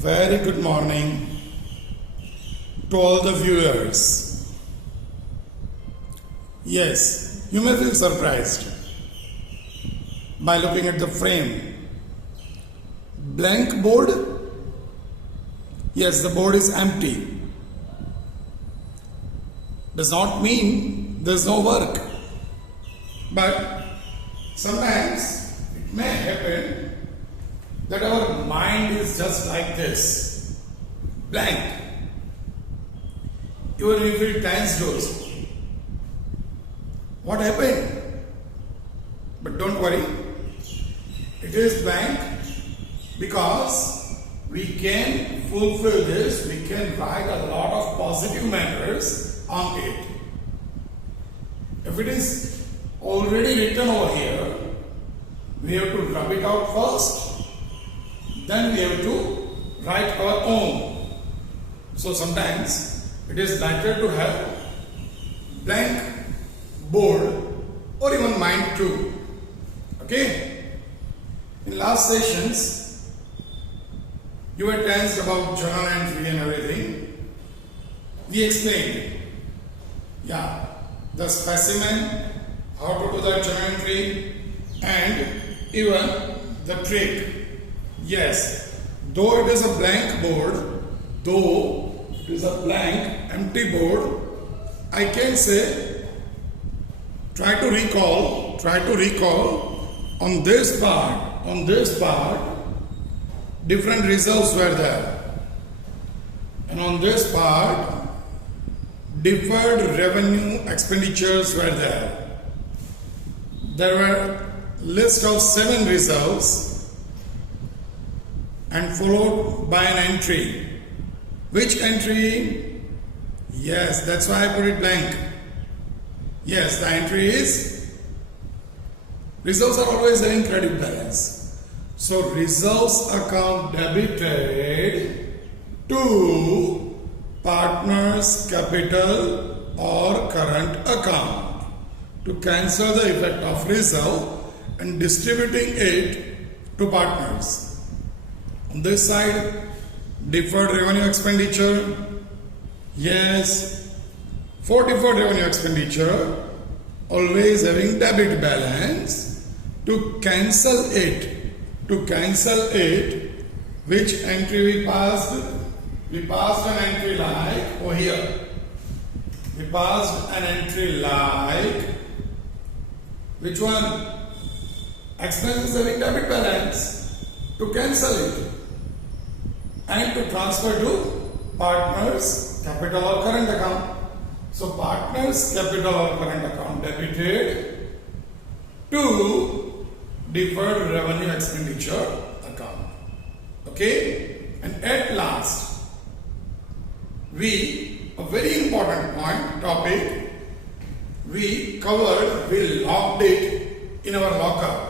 Very good morning to all the viewers. Yes, you may feel surprised by looking at the frame. Blank board? Yes, the board is empty. Does not mean there's no work. But sometimes it may happen that our mind is just like this, blank. Even if you feel tensed also. What happened? But don't worry, it is blank because we can fulfill this, we can write a lot of positive matters on it. If it is already written over here, we have to rub it out first. Then we have to write our own. So sometimes it is better to have blank board or even mind too. Okay? In last sessions, you were tensed about journal entry and everything. We explained it. Yeah, the specimen, how to do the journal entry, and even the trick. Yes, though it is a blank board, though it is a blank, empty board, I can say, try to recall on this part, different results were there. And on this part, deferred revenue expenditures were there. There were list of 7 results and followed by an entry. Which entry? Yes, that's why I put it blank. Yes, the entry is results are always having credit balance. So results account debited to partners capital or current account to cancel the effect of result and distributing it to partners. On this side, deferred revenue expenditure. Yes, for deferred revenue expenditure, always having debit balance. To cancel it, which entry we passed? We passed an entry like over here. We passed an entry like which one? Expenses having debit balance. To cancel it and to transfer to partners capital or current account. So partners capital or current account debited to deferred revenue expenditure account. Okay? And at last, a very important topic, we locked it in our locker.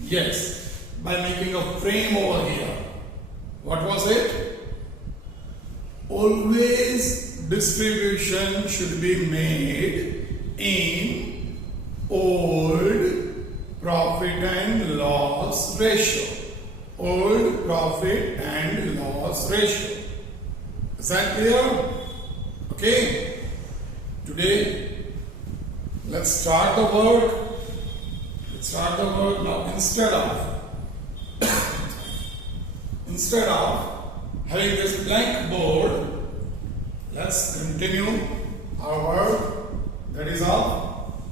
Yes, by making a frame over here. What was it? Always distribution should be made in old profit and loss ratio. Old profit and loss ratio. Is that clear? Okay. Today, let's start the work. Now. Instead of having this blank board, let's continue our work, that is all.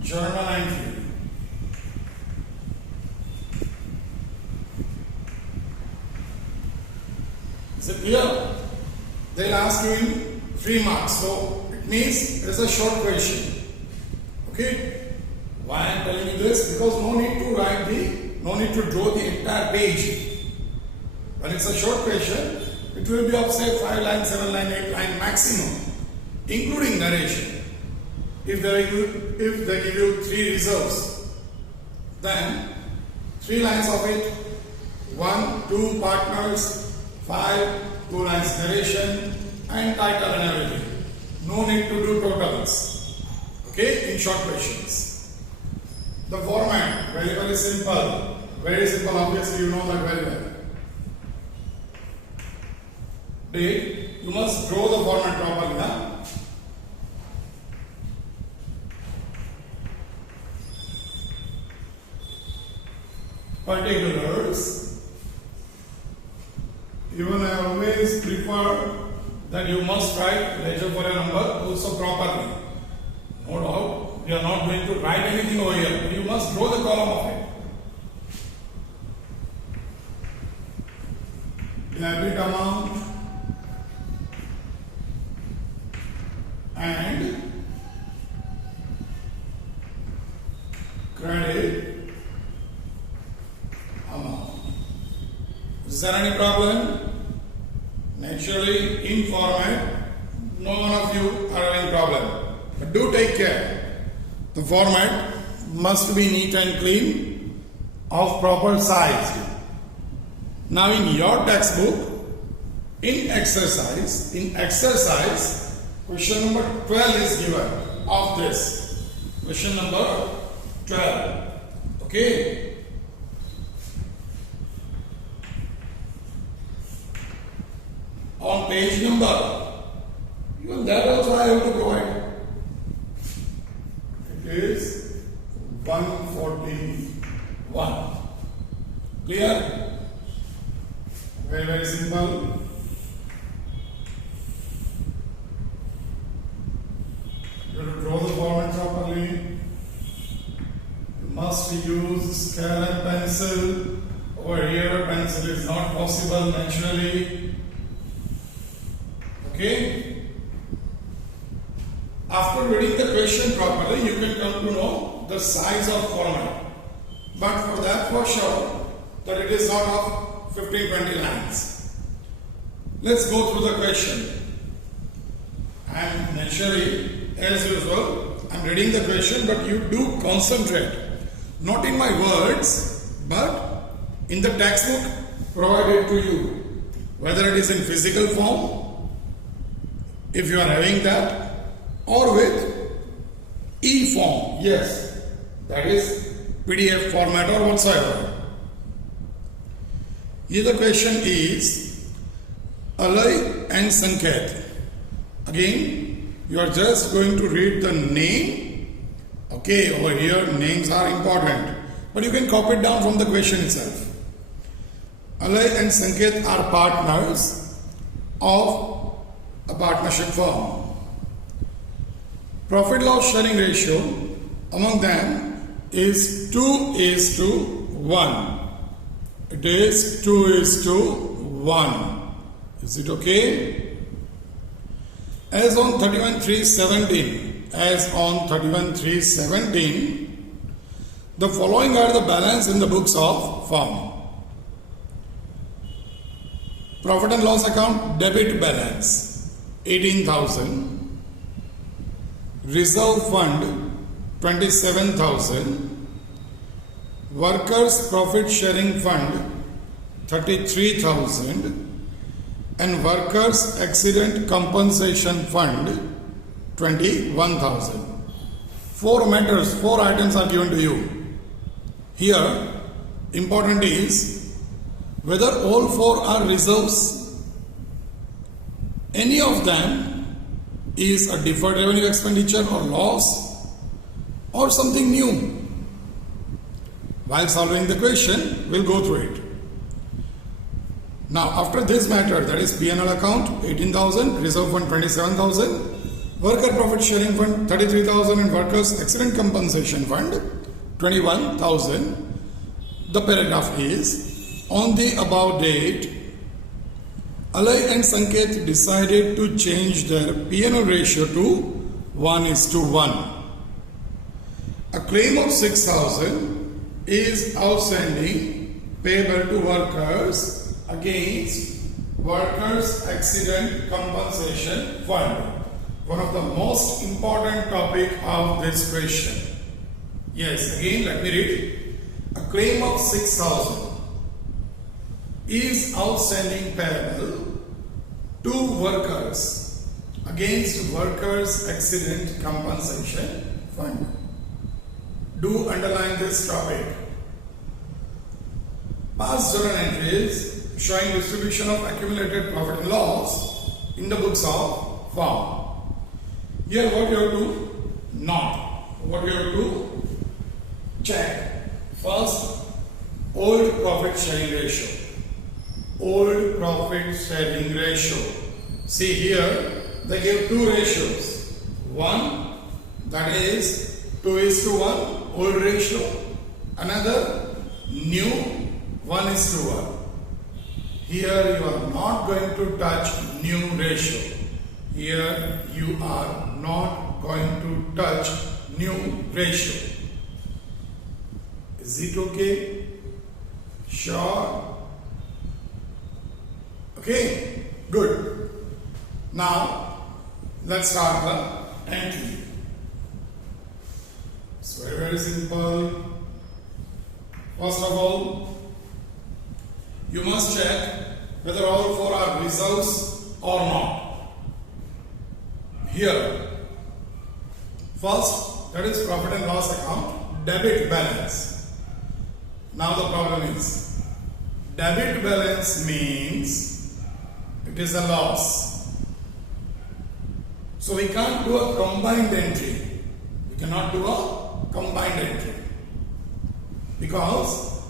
Journal entry. Is it clear? They'll ask you in 3 marks, so it means it is a short question. Okay? Why I am telling you this? Because no need to draw the entire page. When it's a short question, it will be of say 5 lines, 7 lines, 8 lines maximum, including narration. If they give you 3 results, then 3 lines of it, 1, 2 partners, 5, 2 lines narration, and title and everything. No need to do totals. Okay, in short questions. The format, very, very simple. Very simple, obviously you know that very well. Date, you must draw the format properly now. Particulars, even I always prefer that you must write ledger for a number also properly. No doubt, we are not going to write anything over here, but you must draw the column of it. Debit amount and credit amount. Is there any problem? Naturally, in format, no one of you are having problem. But do take care. The format must be neat and clean, of proper size. Now in your textbook, in exercise, question number 12 is given of this. Question number 12. Okay. On page number, even that also I have to provide. It is 141. Clear? Very, very simple. You have to draw the format properly. You must use scale and pencil. Over here, pencil is not possible naturally. Okay? After reading the question properly, you can come to know the size of format. But for that, for sure, that it is not of 15-20 lines. Let's go through the question. And naturally, as usual, I'm reading the question, but you do concentrate. Not in my words, but in the textbook provided to you. Whether it is in physical form, if you are having that, or with e-form, yes, that is PDF format or whatsoever. Here the question is Alay and Sanket. Again, you are just going to read the name. Okay, over here names are important, but you can copy it down from the question itself. Alay and Sanket are partners of a partnership firm. Profit loss sharing ratio among them is 2:1. It is 2:1. Is it okay? As on 31/3/17, the following are the balance in the books of firm. Profit and loss account debit balance 18,000, reserve fund 27,000, workers profit sharing fund 33,000, and workers accident compensation fund 21,000. Four matters, four items are given to you. Here, important is whether all four are reserves. Any of them is a deferred revenue expenditure or loss or something new. While solving the question, we'll go through it. Now, after this matter, that is P&L account 18,000, reserve fund 27,000, worker profit sharing fund 33,000, and workers accident compensation fund 21,000. The paragraph is, on the above date, Alay and Sanket decided to change their P&L ratio to 1:1. A claim of 6,000 is outstanding payable to workers against Workers Accident Compensation Fund. One of the most important topic of this question. Yes, again let me read. A claim of 6,000 is outstanding payable to workers against Workers Accident Compensation Fund. do underline this topic. Past journal entries showing distribution of accumulated profit and loss in the books of firm. Here what you have to note, what you have to check. First, old profit sharing ratio. Old profit sharing ratio. See here, they give two ratios. One, that is 2:1, old ratio. Another, new, 1:1. Here you are not going to touch new ratio. Here you are not going to touch new ratio. Is it okay? Sure? Okay, good. Now let's start the entry. It's very, very simple. First of all, you must check whether all four are reserves or not. Here, first, that is profit and loss account, debit balance. Now the problem is, debit balance means it is a loss. So we can't do a combined entry. We cannot do a combined entry. Because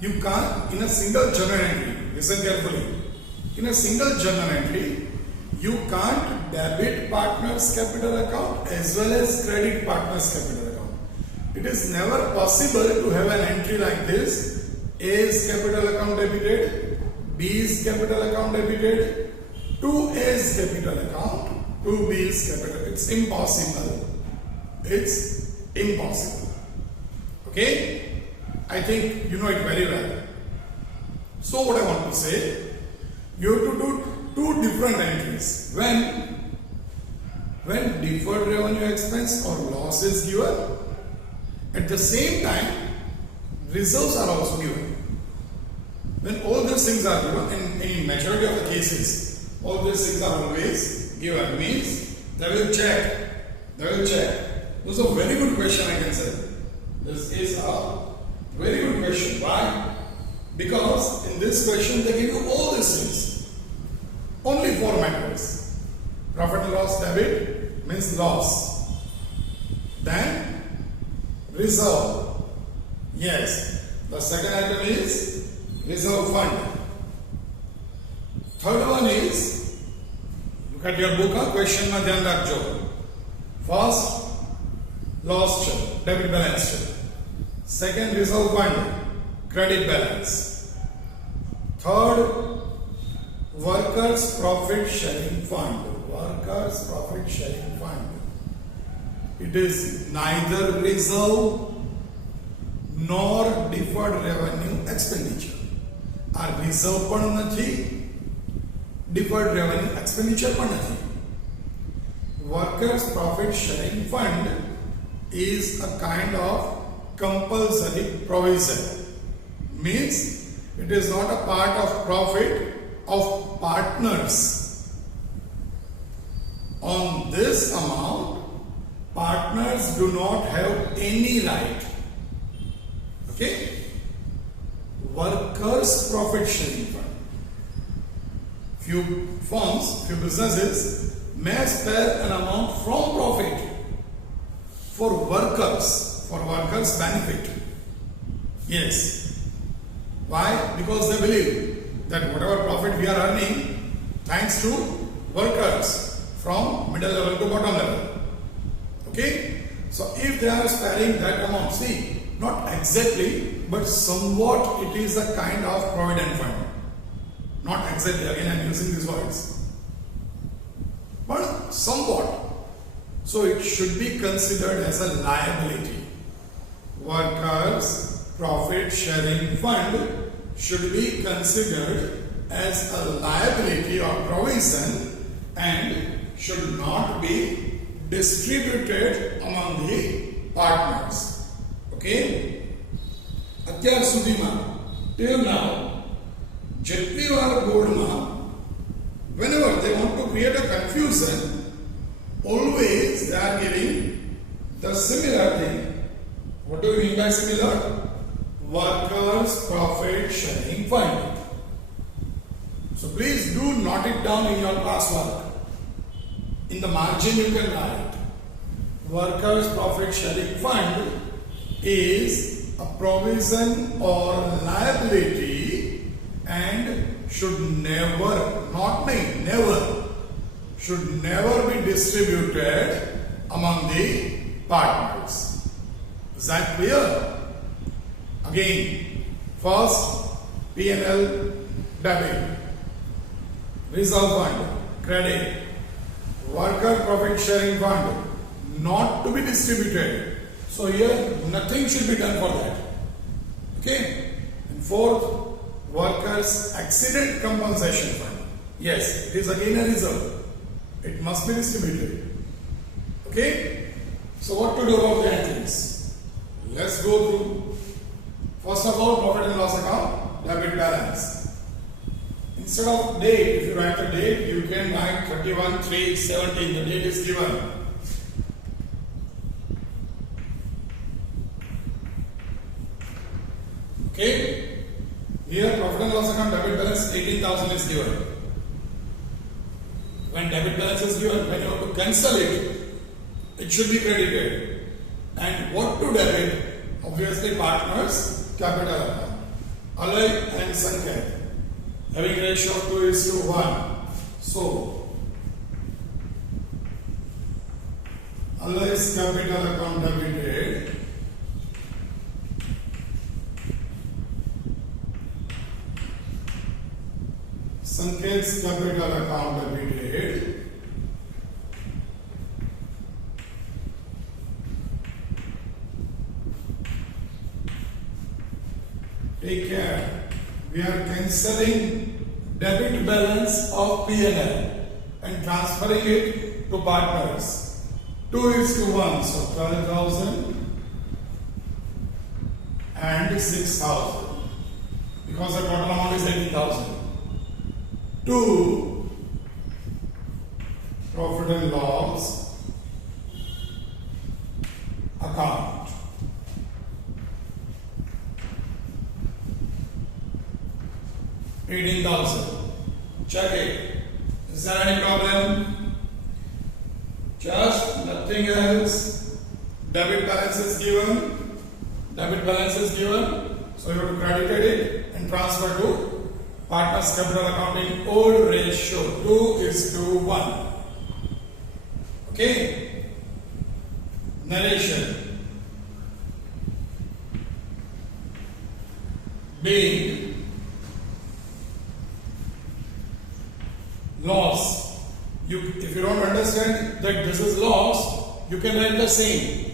you can't, in a single journal entry, listen carefully, in a single journal entry, you can't debit partner's capital account as well as credit partner's capital account. It is never possible to have an entry like this. A's capital account debited, B's capital account debited, to A's capital account, to B's capital. It's impossible. It's impossible. Okay? I think you know it very well. So what I want to say, you have to do two different entries. When deferred revenue expense or loss is given, at the same time reserves are also given. When all these things are given, in majority of the cases, all these things are always given, means they will check. This is a very good question, I can say. This is a very good question. Why? Because in this question they give you all these things. Only four matters. Profit and loss debit means loss. Then reserve. Yes. The second item is reserve fund. Third one is, look at your book, question में ध्यान रखो. First, loss check, debit balance check. Second, reserve fund, credit balance. Third, workers profit sharing fund. Workers profit sharing fund. It is neither reserve nor deferred revenue expenditure. આ reserve પણ નથી, deferred revenue expenditure પણ નથી. Workers profit sharing fund is a kind of compulsory provision. Means it is not a part of profit of partners. On this amount, partners do not have any right. Okay? Workers profit sharing fund. Few firms, few businesses may spare an amount from profit for workers' benefit. Yes. Why? Because they believe that whatever profit we are earning, thanks to workers from middle level to bottom level. Okay? So if they are sparing that amount, see, not exactly, but somewhat it is a kind of provident fund. Not exactly, again I am using these words. But somewhat. So it should be considered as a liability. Workers profit sharing fund should be considered as a liability or provision and should not be distributed among the partners. Okay? અત્યાર સુધીમાં till now જેટલી વાર બોર્ડમાં whenever they want to create a confusion, always they are giving the similar thing. What do you mean by similar? Workers' profit sharing fund. So please do note it down in your classwork. In the margin you can write workers' profit sharing fund is a provision or liability and should never, not may, never, should never be distributed among the partners. Is that clear? Again, first P&L debit, reserve fund, credit, worker profit sharing fund, not to be distributed. So here nothing should be done for that. Okay? And fourth, workers accident compensation fund. Yes, it is again a reserve. It must be distributed. Okay? So what to do about the entries? Let's go through. First of all, profit and loss account, debit balance. Instead of date, if you write the date, you can write 31/3/17. The date is given. Okay? Here, profit and loss account debit balance 18,000 is given. When debit balance is given, when you have to cancel it, it should be credited. And what to debit? Obviously, partners, capital account. Alloy and Sanket, having ratio of 2:1. So, Alloy's capital account debited. Sanket's capital account debited. Take care. We are cancelling debit balance of P&L and transferring it to partners. 2:1. So 12,000 and 6,000. Because the total amount is 18,000. 2. Profit and loss account. $18,000. Check it. Is there any problem? Just nothing else. Debit balance is given. Debit balance is given. So you have to credit it and transfer to partners capital account in old ratio 2:1. Okay? Narration. Being loss. If you don't understand that this is loss, you can write the same.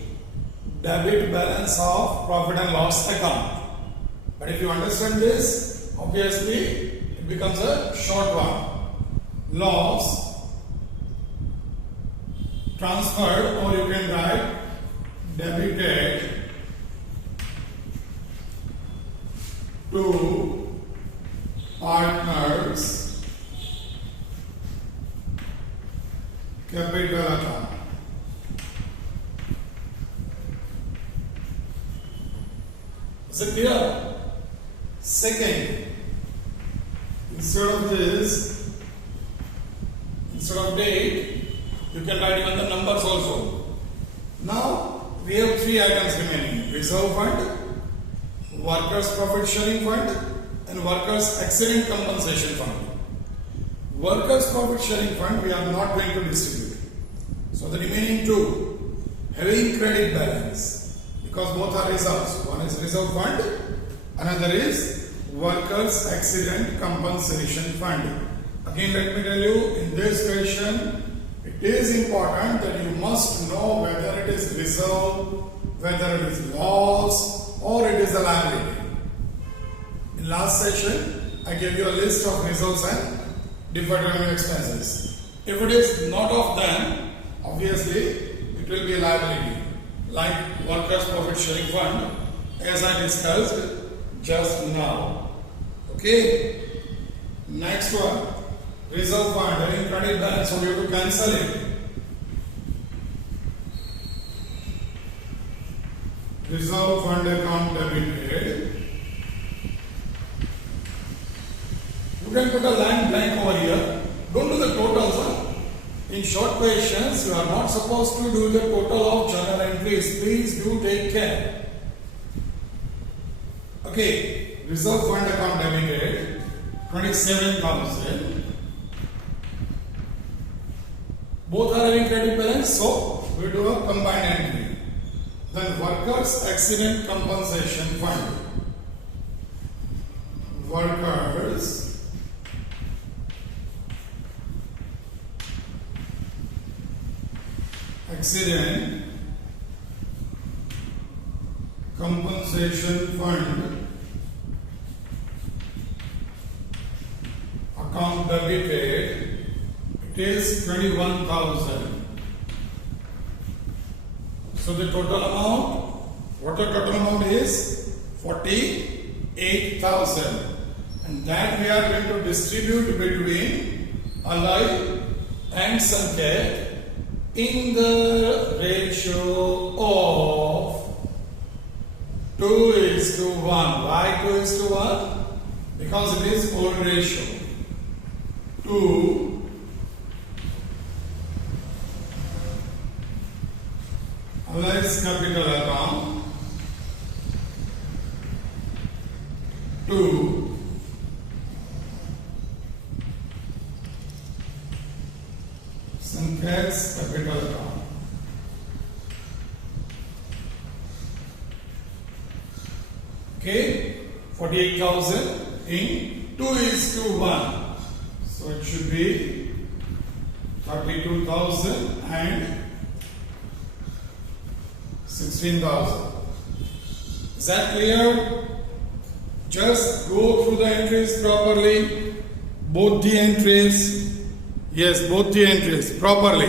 Debit balance of profit and loss account. But if you understand this, obviously it becomes a short one. Loss transferred, or you can write debited to partners capital account. Is it clear? Second, instead of this, instead of date, you can write even the numbers also. Now we have 3 items remaining: reserve fund, workers' profit sharing fund, and workers' accident compensation fund. Workers' profit sharing fund we are not going to distribute. So the remaining 2, having credit balance, because both are reserves. One is reserve fund, another is workers' accident compensation fund. Again, let me tell you, in this question, it is important that you must know whether it is reserve, whether it is loss, or it is a liability. In last session, I gave you a list of reserves and deferred revenue expenses. If it is not of them, obviously it will be a liability, like workers' profit sharing fund, as I discussed just now. Okay. Next one, reserve fund, having credit balance, so we have to cancel it. reserve fund account debited. You can put a line blank over here. Don't do the totals. In short questions, you are not supposed to do the total of journal entries. Please do take care. Okay, reserve fund account debited 27,000. Both are having credit balance, so we do a combined entry. Then workers accident compensation fund. Workers accident compensation fund account debited, it is 21,000. So the total amount, what the total amount is? 48,000, and that we are going to distribute between Alay and Sanket in the ratio of 2:1. Why 2:1? Because it is old ratio. 2 Alay's capital account 2 Sanket's capital account. Okay, 48,000 in 2:1. So it should be 32,000 and 16,000. Is that clear? Just go through the entries properly. Both the entries. Yes, both the entries properly.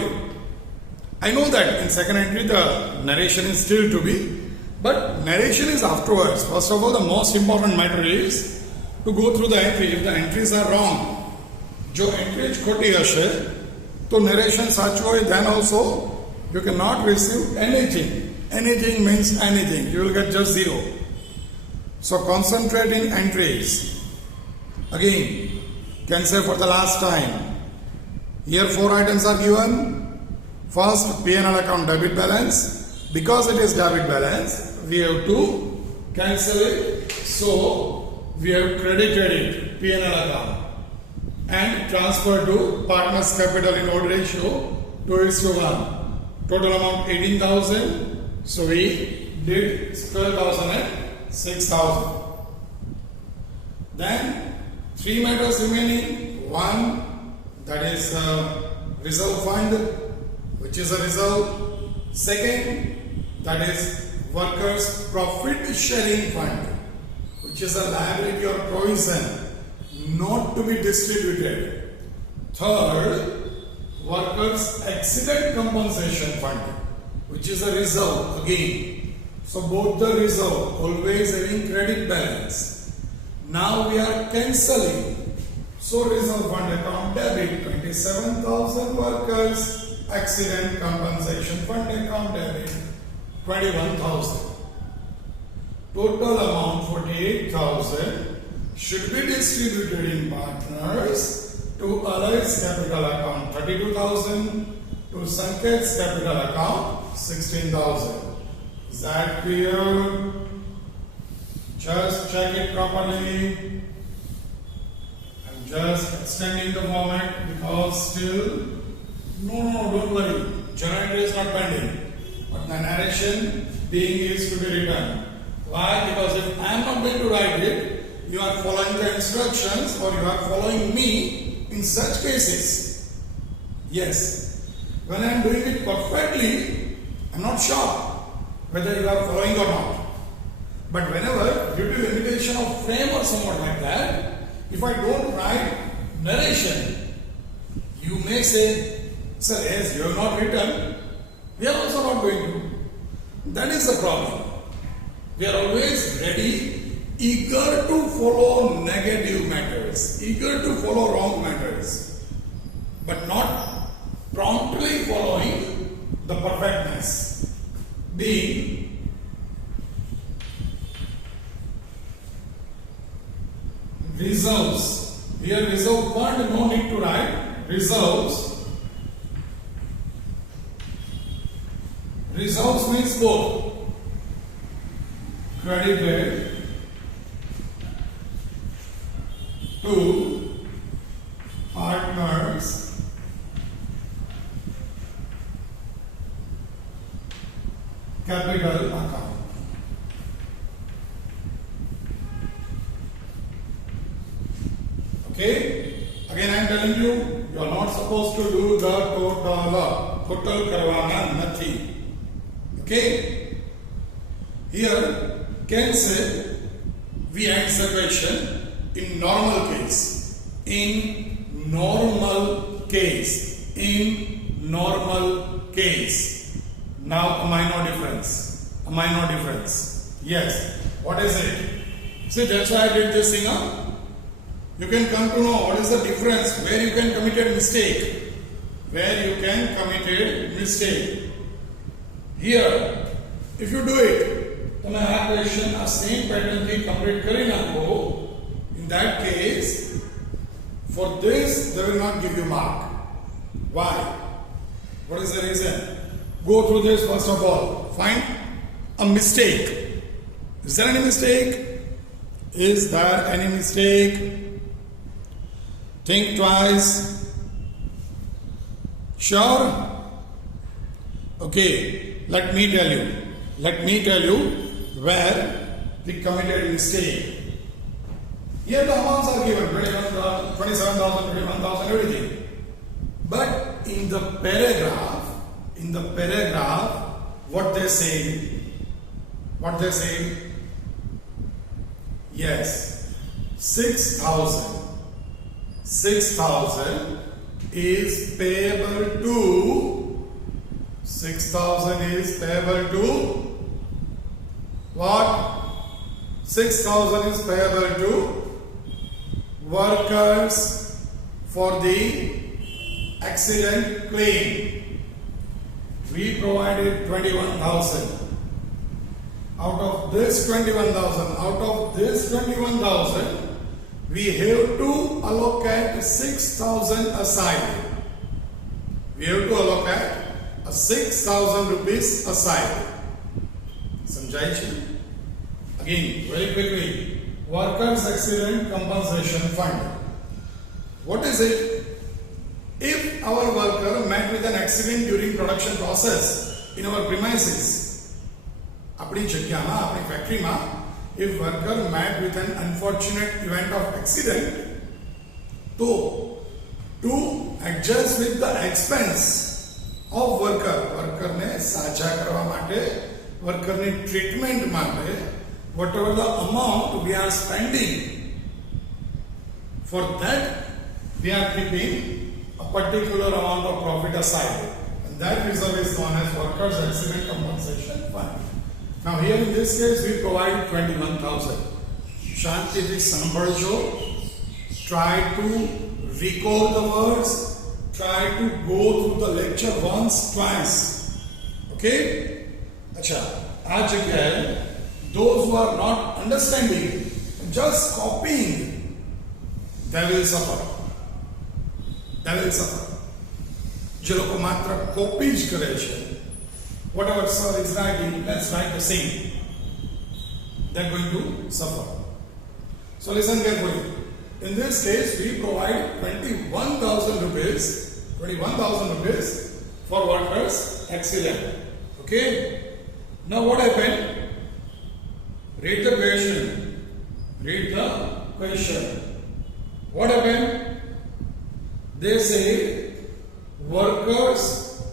I know that in second entry the narration is still to be, but narration is afterwards. First of all, the most important matter is to go through the entry. If the entries are wrong, जो entry खोटी हशे तो narration साचो होय, then also you cannot receive anything. Anything means anything. You will get just 0. So concentrate in entries. Again, can say for the last time. Here 4 items are given. First, P&L account debit balance. Because it is debit balance, we have to cancel it. So we have credited it, P&L account, and transferred to partners capital in old ratio 2:1. Total amount 18,000. So we did 12,000 and 6,000. Then 3 matters remaining. One, that is reserve fund, which is a reserve. Second, that is workers profit sharing fund, which is a liability or provision not to be distributed. Third, workers accident compensation fund, which is a reserve again. So both the reserve always having credit balance. Now we are cancelling. So reserve fund account debit 27,000, workers accident compensation fund account debit 21,000. Total amount 48,000 should be distributed in partners to Alay's capital account 32,000, to Sanket's capital account 16,000. Is that clear? Just check it properly. I'm just extending the format because still, no, don't worry. Journal entry is not pending, but the narration being is to be written. Why? Because if I am not going to write it, you are following the instructions or you are following me in such cases. Yes. When I am doing it perfectly, I am not sure whether you are following or not. But whenever, due to limitation of frame or somewhat like that, if I don't write narration, you may say, sir, as you have not written, we are also not going to. That is the problem. We are always ready, eager to follow negative matters, eager to follow wrong matters, but not promptly following the perfectness. Being reserves. Here reserve fund, no need to write. Reserves. Reserves means both credited to partners capital account. Okay? Again I am telling you, you are not supposed to do the total. Total karwana nathi. Okay? Here, can say we answer question in normal case. In normal case. In normal case. Now a minor difference. A minor difference. Yes. What is it? See, that's why I did this thing up. You can come to know what is the difference, where you can committed mistake. Where you can committed mistake. Here, if you do it, then I have question a same pattern thing complete kari nakho. In that case, for this they will not give you mark. Why? What is the reason? Go through this first of all. Find a mistake. Is there any mistake? Is there any mistake? Think twice. Sure? Okay, let me tell you. Let me tell you where we committed mistake. Here the amounts are given 27,000, 21,000, everything. But in the paragraph, what they say? What they say? Yes, 6,000. 6,000 is payable to 6,000 is payable to what? 6,000 is payable to workers for the accident claim. We provided 21,000. Out of this 21,000, we have to allocate 6,000 aside. We have to allocate 6,000 rupees aside. Samjhai chi? Again, very quickly. Workers' Accident Compensation Fund. What is it? If our worker met with an accident during production process in our premises, apni jagyama, apni factory ma, if worker met with an unfortunate event of accident, to adjust with the expense of worker ne saja karwa માટે, worker ne treatment માટે, whatever the amount we are spending, for that we are keeping a particular amount of profit aside, and that reserve is known as Workers' Accident Compensation Fund. Now here in this case we provide 21,000. Shanti ji Sambarjo, try to recall the words, try to go through the lecture once, twice. Okay? Acha, aaj again, those who are not understanding, just copying, they will suffer. They will suffer. જે લોકો માત્ર copy જ કરે છે, whatever sir is writing, let's write the same. They're going to suffer. So listen carefully. In this case, we provide 21,000 rupees for workers' accident. Okay? Now what happened? Read the question. Read the question. What happened? They say workers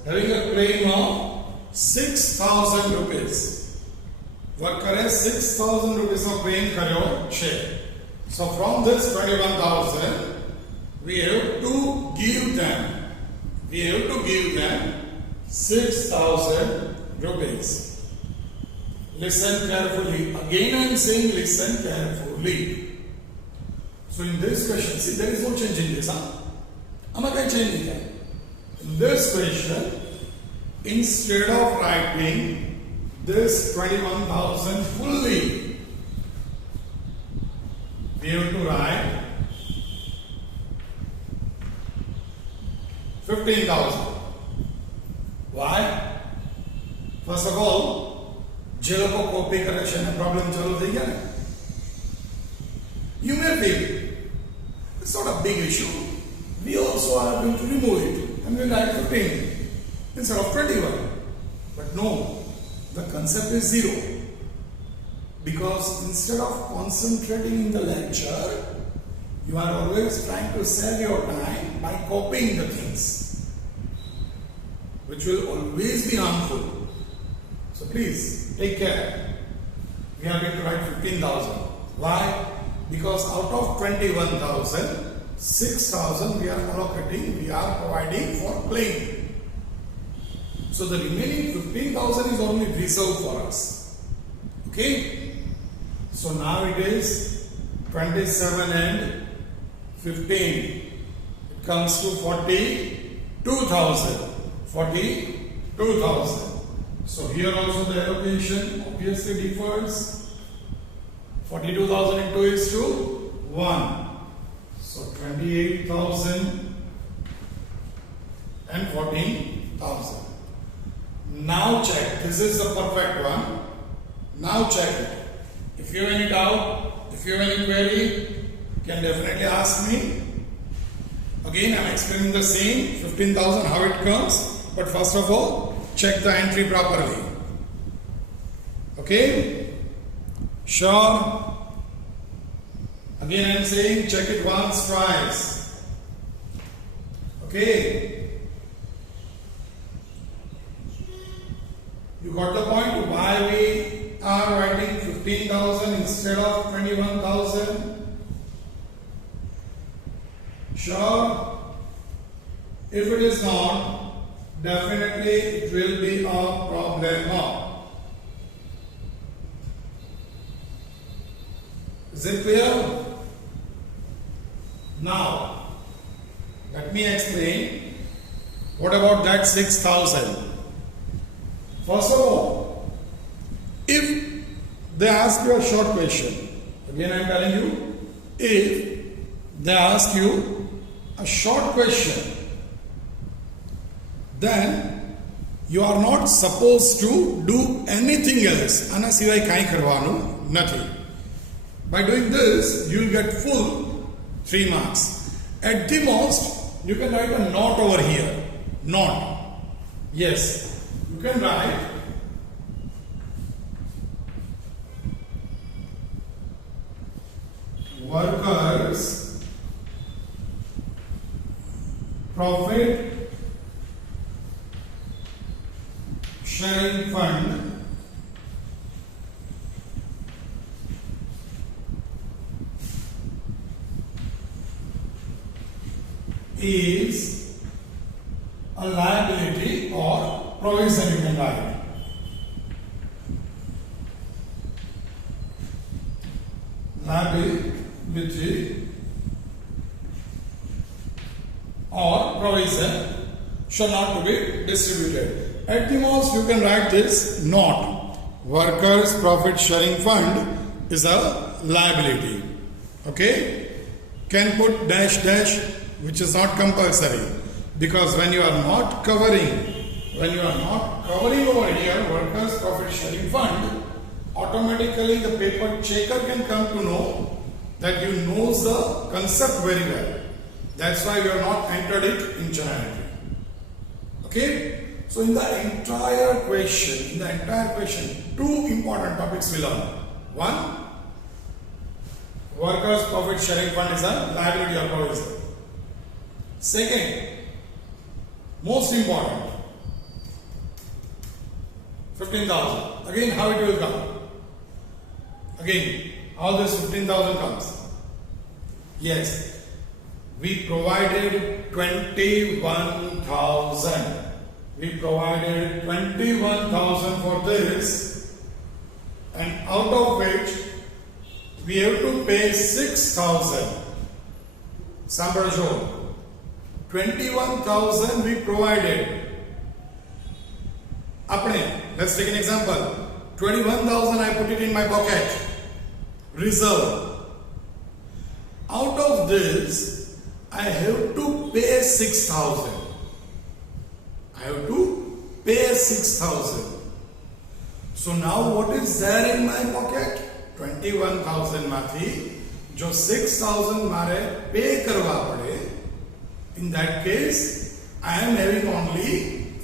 having a claim of 6,000 rupees. Worker has 6,000 rupees of claim karyo che. So from this 21,000, we have to give them 6,000 rupees. Listen carefully. Again I am saying listen carefully. So in this question, see there is no change in this. In this question, instead of writing this 21,000 fully, we have to write 15,000. Why? First of all, જે લોકો copy કરે છે ને problem ચાલુ થઈ ગયા ને, you may feel it's not a big issue. We also are going to remove it and we'll write 15 instead of 21. But no, the concept is zero. Because instead of concentrating in the lecture, you are always trying to save your time by copying the things, which will always be harmful. So please take care. We are going to write 15,000. Why? Because out of 21,000, 6,000 we are allocating, we are providing for playing. So the remaining 15,000 is only reserved for us. Okay? So now it is 27 and 15. It comes to 42,000. 42,000. So here also the allocation obviously differs. 42,000 into is to 1. So 28,000 and 14,000. Now check. This is the perfect one. Now check it. If you have any doubt, if you have any query, you can definitely ask me. Again, I am explaining the same 15,000 how it comes. But first of all, check the entry properly. Okay? Sure? Again, I am saying check it once, twice. Okay? You got the point? Why we are writing 15,000 instead of 21,000? Sure? If it is not, definitely it will be a problem. Is it clear? Now, let me explain. What about that 6,000? First of all, if they ask you a short question, again I am telling you, if they ask you a short question, then you are not supposed to do anything else. આના સિવાય કાંઈ કરવાનું નથી. By doing this, you will get full 3 marks. At the most, you can write a note over here. Note. Yes, you can write workers' profit sharing fund is a liability or provision, you can write. Liability or provision shall not to be distributed. At the most, you can write this note. Workers' profit sharing fund is a liability. Okay? Can put dash dash, which is not compulsory, because when you are not covering over here workers' profit sharing fund, automatically the paper checker can come to know that you know the concept very well. That's why you have not entered it in generality. Okay? So in the entire question, two important topics we learn. One, workers' profit sharing fund is a liability or provision. Second, most important, 15,000. Again, how it will come? Again, how this 15,000 comes? Yes, we provided 21,000. We provided 21,000 for this, and out of which we have to pay 6,000. Sambrajo, 21,000 we provided. Apne, let's take an example. 21,000 I put it in my pocket, reserve. Out of this, I have to pay 6,000. I have to pay 6,000. So now what is there in my pocket? 21,000 માંથી જો 6,000 મારે pay કરવા પડે, in that case I am having only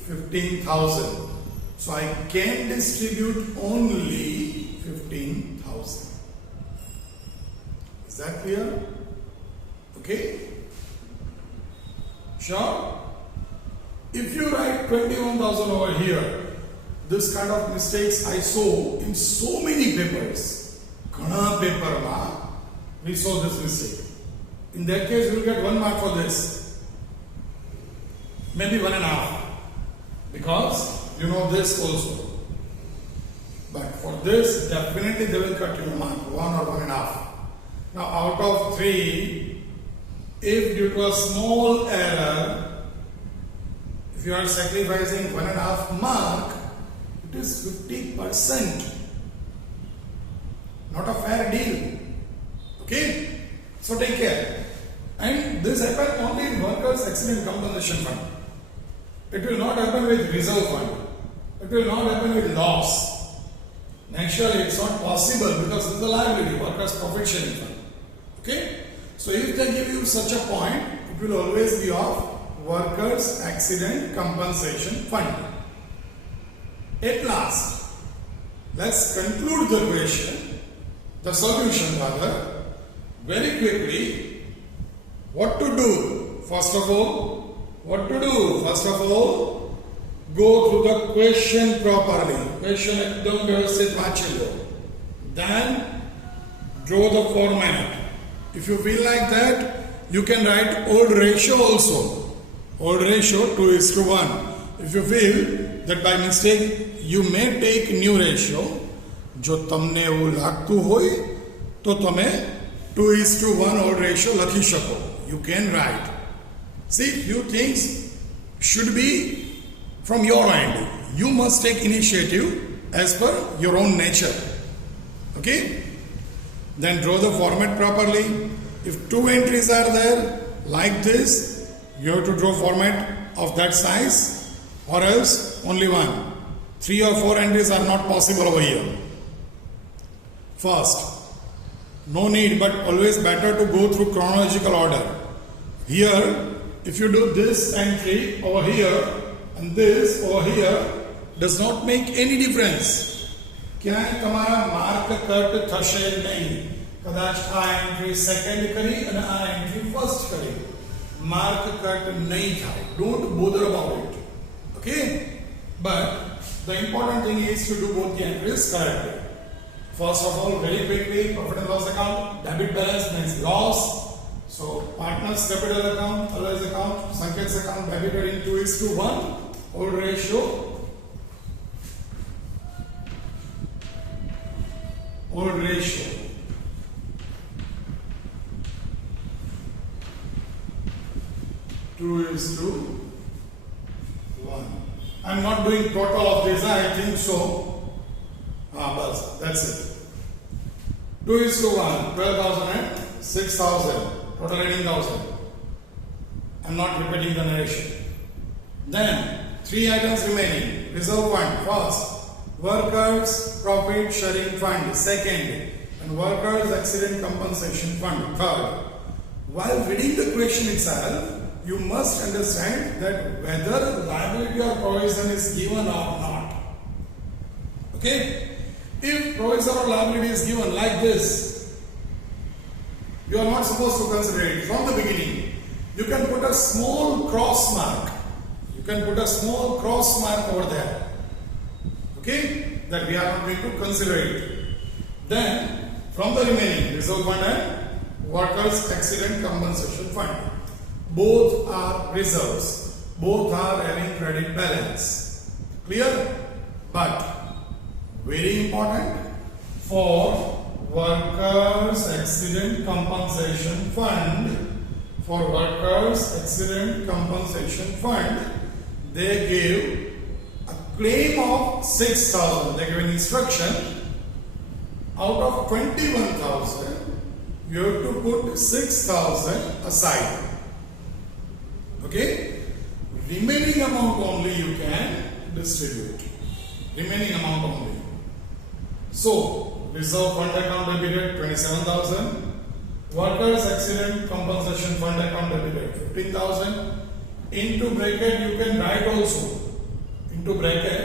15,000. So I can distribute only 15,000. Is that clear? Okay? Sure? If you write 21,000 over here, this kind of mistakes I saw in so many papers. Ghana paper ma we saw this mistake. In that case, you will get 1 mark for this. Maybe 1.5. Because you know this also. But for this, definitely they will cut you a mark, 1 or 1.5. Now, out of 3, if due to a small error, if you are sacrificing 1.5 mark, it is 50%. Not a fair deal. Okay? So take care. And this happens only in workers' accident compensation fund. It will not happen with reserve fund. It will not happen with loss. Naturally, it's not possible because it's a liability, workers' profit sharing fund. Okay? So if they give you such a point, it will always be of workers' accident compensation fund. At last, let's conclude the question, the solution rather, very quickly. What to do? First of all, go through the question properly. Question ekdam vyavasthit વાંચી લો. Then draw the format. If you feel like that, you can write old ratio also. Old ratio 2:1. If you feel that by mistake you may take new ratio, જો તમને એવું લાગતું હોય તો તમે 2:1 old ratio લખી શકો. You can write. See, few things should be from your end. You must take initiative as per your own nature. Okay? Then draw the format properly. If 2 entries are there, like this, you have to draw format of that size, or else only 1. 3 or 4 entries are not possible over here. First, no need, but always better to go through chronological order. Here, if you do this entry over here and this over here, does not make any difference. ક્યાંય તમારા mark cut થશે નહીં. કદાચ આ entry second કરી અને આ entry first કરી, માર્ક કટ નહીં થાય. Don't bother about it. Okay? But the important thing is to do both the entries correctly. First of all, very quickly, profit and loss account, debit balance means loss. So, partners capital account, allies account, Sanket's account debited in 2:1, old ratio. Old ratio. Two is to 1. I'm not doing total of this, I think so. Bas, that's it. 2:1, 12,000 and 6,000, total 18,000. I'm not repeating the narration. Then, 3 items remaining. Reserve fund, first. Workers' profit sharing fund, second. And workers' accident compensation fund, third. While reading the question itself, you must understand that whether liability or provision is given or not. Okay? If provision or liability is given like this, you are not supposed to consider it from the beginning. You can put a small cross mark. You can put a small cross mark over there. Okay? That we are not going to consider it. Then, from the remaining reserve fund and workers' accident compensation fund, both are reserves. Both are having credit balance. Clear? But very important, for workers accident compensation fund, they gave a claim of 6,000. They gave an instruction, out of 21,000 you have to put 6,000 aside. Okay? remaining amount only you can distribute. Remaining amount only. So, reserve fund account debited 27,000. Workers accident compensation fund account debited 15,000. Into bracket you can write also. Into bracket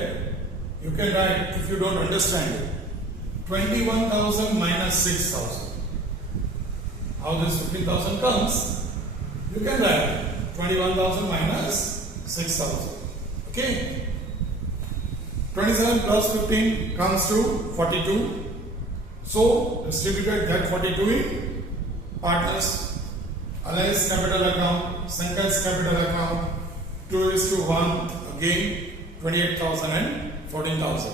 you can write, if you don't understand it, 21,000 minus 6,000. How this 15,000 comes? You can write 21,000 minus 6,000. Okay? 27 plus 15 comes to 42. So distributed that 42 in partners, Alliance capital account, Sankal's capital account, 2:1, again 28,000 and 14,000.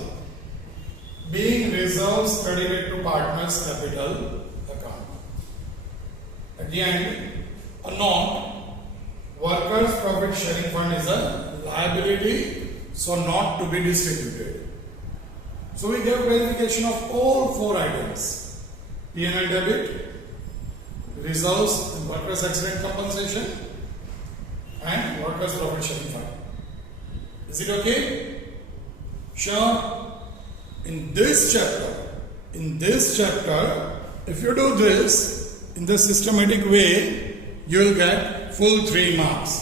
Being reserves credited to partners capital account. At the end, a note, workers profit sharing fund is a liability, so not to be distributed. So we give clarification of all four items: P&L debit, reserves and workers accident compensation, and workers profit sharing fund. Is it okay? Sure. In this chapter, if you do this in the systematic way, you will get full 3 marks.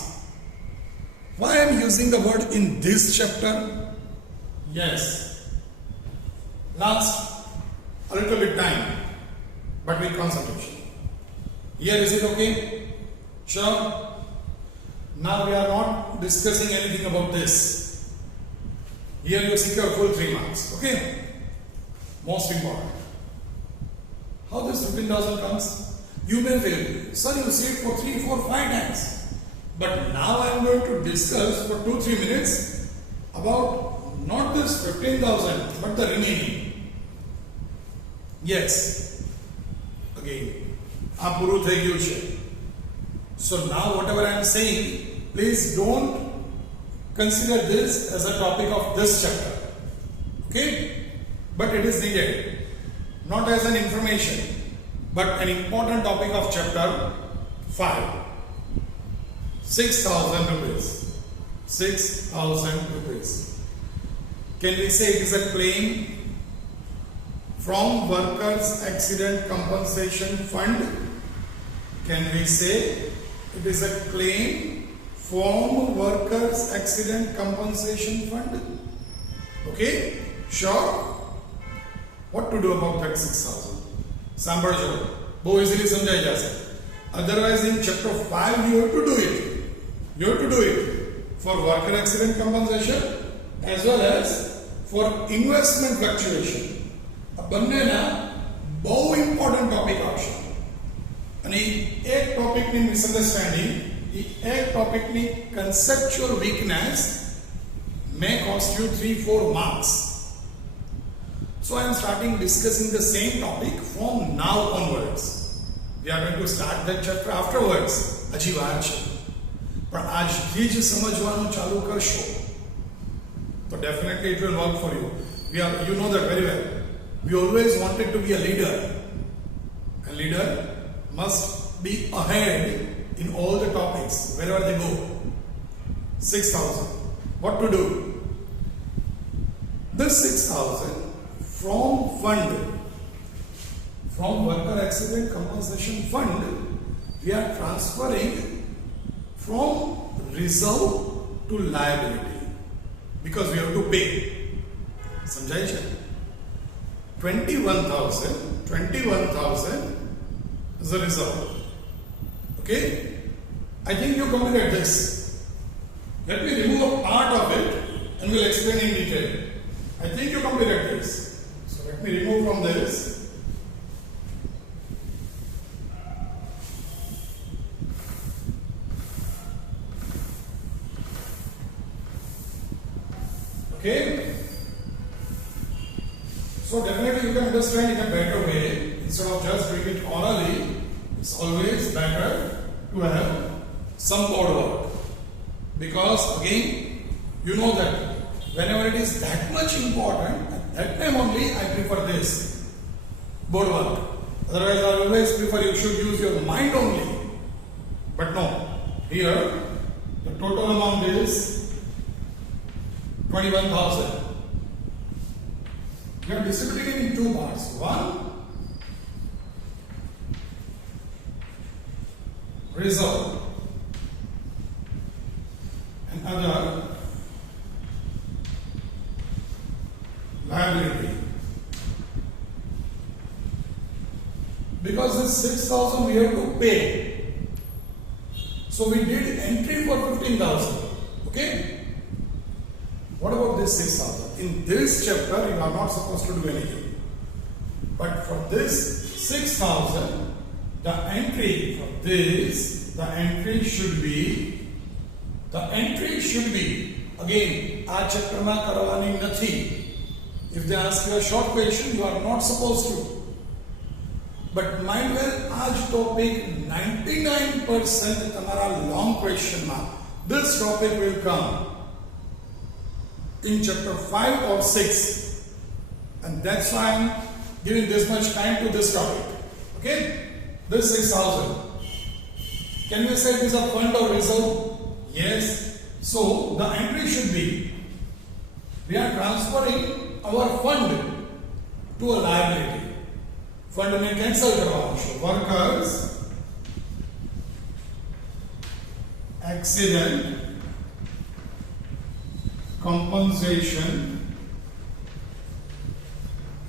Why I am using the word in this chapter? Yes. Last a little bit time, but with concentration. Here is it okay? Sure. Now we are not discussing anything about this. Here you secure full 3 marks. Okay? Most important. How this 15,000 comes? You may feel, sir, you see it for 3, 4, 5 times. But now I am going to discuss for 2-3 minutes about not this 15,000 but the remaining. Yes. Again. આ પૂરું થઈ ગયું છે. So now whatever I am saying, please don't consider this as a topic of this chapter. Okay? But it is needed. Not as an information, but an important topic of chapter 5. 6,000 rupees. 6,000 rupees. Can we say it is a claim from workers accident compensation fund? Can we say it is a claim from workers accident compensation fund? Okay? Sure? What to do about that 6,000? સાંભળજો, બહુ easily સમજાઈ જશે. Otherwise in chapter 5 you have to do it. You have to do it for worker accident compensation as well as for investment fluctuation. આ બંનેના બહુ important topic આવશે. અને એક ટોપિકની મિસઅન્ડરસ્ટેન્ડિંગ, એક ટોપિકની conceptual weakness may cost you 3-4 marks. So I am starting discussing the same topic from now onwards. We are going to start that chapter afterwards. હજી વાર છે. પણ આજથી જ સમજવાનું ચાલુ કરશો તો definitely it will work for you. You know that very well. We always wanted to be a leader. A leader must be ahead in all the topics wherever they go. 6,000. What to do? This 6,000 from fund, from worker accident compensation fund, we are transferring from reserve to liability because we have to pay. સમજાય છે? 21,000 is a reserve. Okay? I think you completed this. Let me remove a part of it and we'll explain in detail. I think you completed this. So let me remove from this. Okay? So definitely you can understand in a better way. Instead of just doing it orally, it's always better to have some board work. Because again, you know that whenever it is that much important, at that time only I prefer this board work. Otherwise I always prefer you should use your mind only. But no, here the total amount is 21,000. We are distributing it in two parts. One, reserve, and other, liability. Because this 6,000 we have to pay, so we did entry for 15,000. Okay. What about this 6,000? In this chapter, you are not supposed to do anything. But for this 6,000, the entry for this, the entry should be, again, આ ચેપ્ટરમાં કરવાની નથી. If they ask you a short question, you are not supposed to. But mind well, आज topic 99% તમારા long question માં, this topic will come in chapter 5 or 6, and that's why I'm giving this much time to this topic. Okay, this 6,000. Can we say it is a fund or reserve? Yes. So the entry should be, we are transferring our fund to a liability. Fund में cancel करवाना है. Workers accident compensation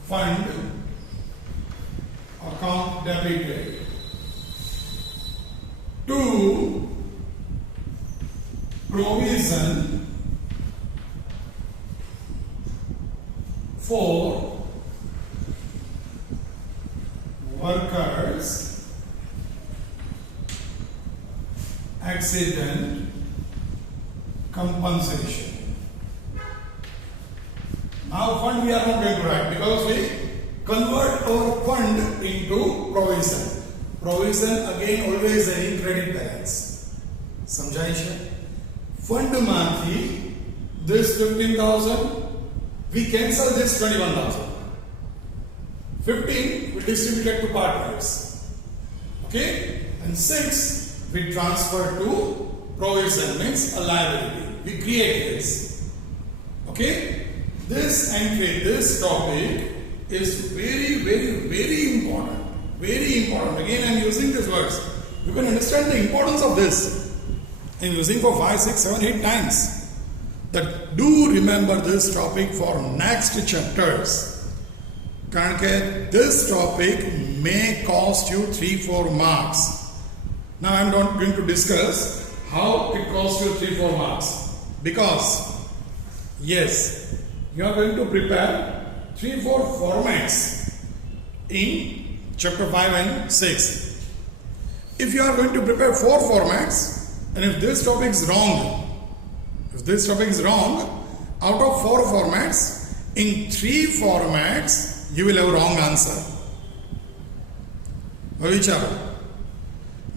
fund account debited to provision for workers accident compensation. Now fund we are not going to write because we convert our fund into provision. Provision again always having credit balance. समझाई છે? Fund માંથી this 15,000 we cancel this 21,000. 15 we distribute to partners. Okay? And 6 we transfer to provision, means a liability. We create this. Okay? This entry, this topic is very, very, very important. Very important. Again, I am using these words. You can understand the importance of this. I am using for 5, 6, 7, 8 times. That do remember this topic for next chapters. કારણ કે this topic may cost you 3-4 marks. Now I am not going to discuss how it costs you 3-4 marks. Because, yes, you are going to prepare 3-4 formats in chapter 5 and 6. If you are going to prepare 4 formats, and if this topic is wrong, out of 4 formats, in 3 formats, you will have wrong answer. વિચારો,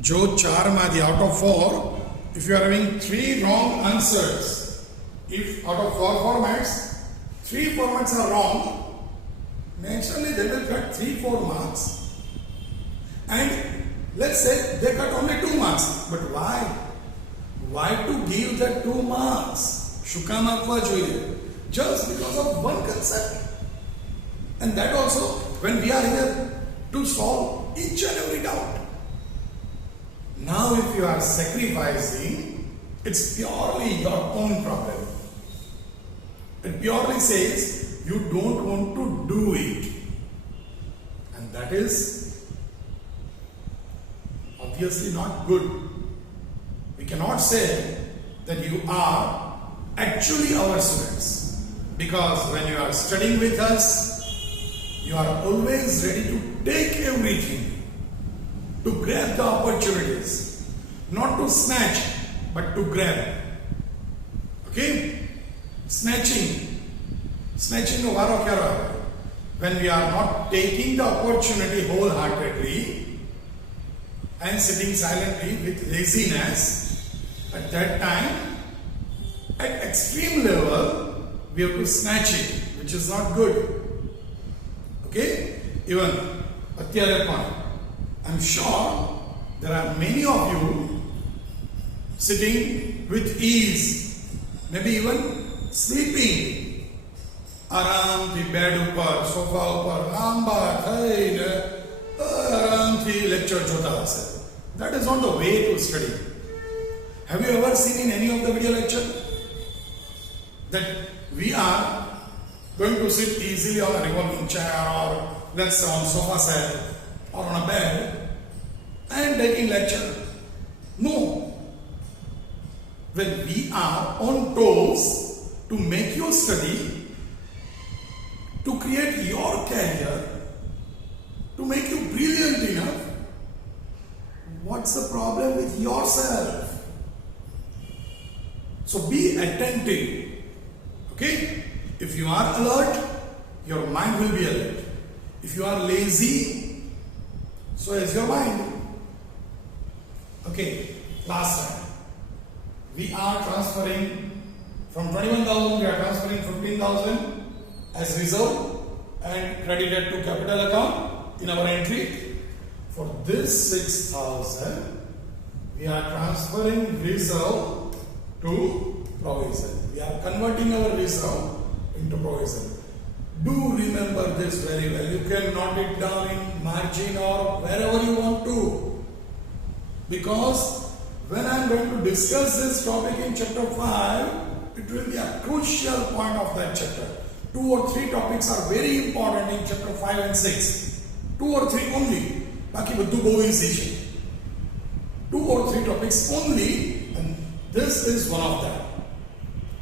જો 4 માંથી out of 4, if you are having 3 wrong answers, if out of 4 formats, 3 formats are wrong, naturally they will cut 3-4 marks. And let's say they cut only 2 marks. But why? Why to give that 2 marks? શું કામ આપવા જોઈએ? Just because of one concept. And that also when we are here to solve each and every doubt. Now if you are sacrificing, it's purely your own problem. It purely says you don't want to do it. And that is obviously not good. We cannot say that you are actually our students. Because when you are studying with us, you are always ready to take everything, to grab the opportunities, not to snatch, but to grab. Okay? Snatching no varo kyaro આવે? When we are not taking the opportunity wholeheartedly and sitting silently with laziness, at that time, at extreme level, we have to snatch it, which is not good. Okay? Even અત્યારે પણ, I'm sure there are many of you, sitting with ease, maybe even sleeping. આરામથી bed ઉપર sofa ઉપર લાંબા થઈને આરામથી lecture જોતા હશે. That is not the way to study. Have you ever seen in any of the video lecture that we are going to sit easily on a revolving chair or let's say on sofa set or on a bed and taking lecture? No. When we are on toes to make you study, to create your career, to make you brilliant enough, what's the problem with yourself? So be attentive. Okay? If you are alert, your mind will be alert. If you are lazy, so is your mind. Okay, last time. We are transferring from 21,000, we are transferring 15,000 as reserve and credited to capital account in our entry. For this 6,000, we are transferring reserve to provision. We are converting our reserve into provision. Do remember this very well. You can note it down in margin or wherever you want to. Because when I am going to discuss this topic in chapter 5, it will be a crucial point of that chapter. 2 or 3 topics are very important in chapter 5 and 6. 2 or 3 only. Baki badhu bohu easy છે. 2 or 3 topics only, and this is one of them.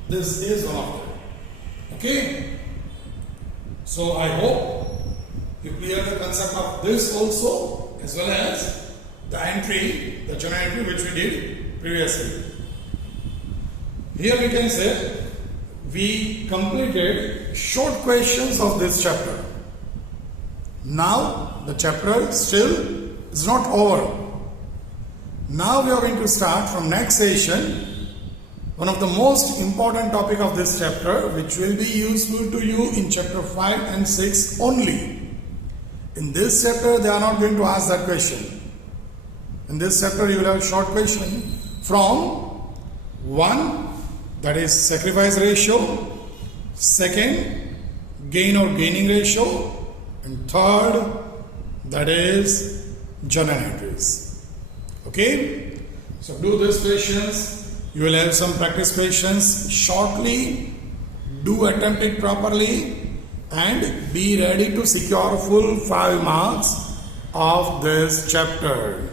This is one of them. Okay? So I hope you clear the concept of this also, as well as the entry, the journal entry which we did previously. Here we can say we completed short questions of this chapter. Now the chapter still is not over. Now we are going to start from next session one of the most important topic of this chapter, which will be useful to you in chapter 5 and 6 only. In this chapter they are not going to ask that question. In this chapter you will have a short question from 1, that is sacrifice ratio, second gain or gaining ratio, and third, that is journal entries. Okay? So do these questions. You will have some practice questions shortly. Do attempt it properly and be ready to secure full 5 marks of this chapter.